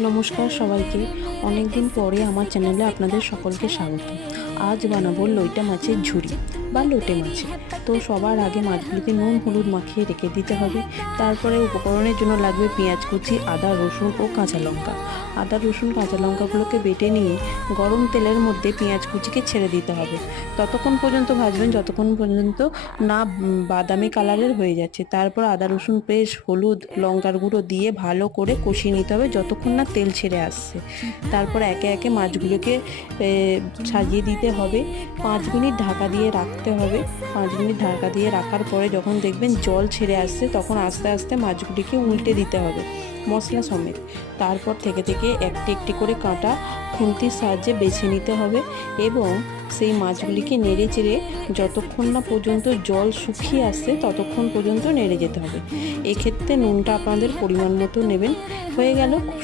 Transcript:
নমস্কার সবাইকে। অনেক দিন পরে আমার চ্যানেলে আপনাদের সকলকে স্বাগত। আজ বানাবো লইটা মাছের ঝুরি বা লোটে মাছে। তো সবার আগে মাছগুলিকে নুন হলুদ মাখিয়ে রেখে দিতে হবে। তারপরে উপকরণের জন্য লাগবে পেঁয়াজ কুচি, আদা রসুন ও কাঁচা লঙ্কা। আদা রসুন কাঁচা লঙ্কাগুলোকে বেটে নিয়ে গরম তেলের মধ্যে পেঁয়াজ কুচিকে ছেড়ে দিতে হবে। ততক্ষণ পর্যন্ত ভাজবেন যতক্ষণ পর্যন্ত না বাদামি কালারের হয়ে যাচ্ছে। তারপর আদা রসুন পেস্ট, হলুদ, লঙ্কার গুঁড়ো দিয়ে ভালো করে কষিয়ে নিতে হবে যতক্ষণ না তেল ছেড়ে আসছে। তারপর একে একে মাছগুলোকে সাজিয়ে দিতে হবে। 5 মিনিট ঢাকা দিয়ে রাখতে হবে। 5 মিনিট ঢাকা দিয়ে রাখার পরে যখন দেখবেন জল ছেড়ে আসছে তখন আস্তে আস্তে মাছগুলিকে উল্টে দিতে হবে মশলা সমেত। তারপর থেকে থেকে একটি একটি করে কাঁটা খুন্তির সাহায্যে বেছে নিতে হবে এবং সেই মাছগুলিকে নেড়ে চেড়ে যতক্ষণ না পর্যন্ত জল শুকিয়ে আসছে ততক্ষণ পর্যন্ত নেড়ে যেতে হবে। এক্ষেত্রে নুনটা আপনাদের পরিমাণ মতো নেবেন। হয়ে গেল। খুব